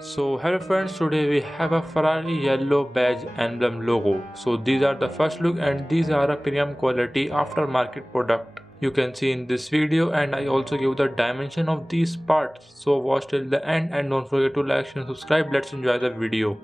So hello friends, today we have a Ferrari yellow badge emblem logo. So these are the first look and these are a premium quality aftermarket product you can see in this video, and I also give the dimension of these parts. So watch till the end and don't forget to like and subscribe. Let's enjoy the video.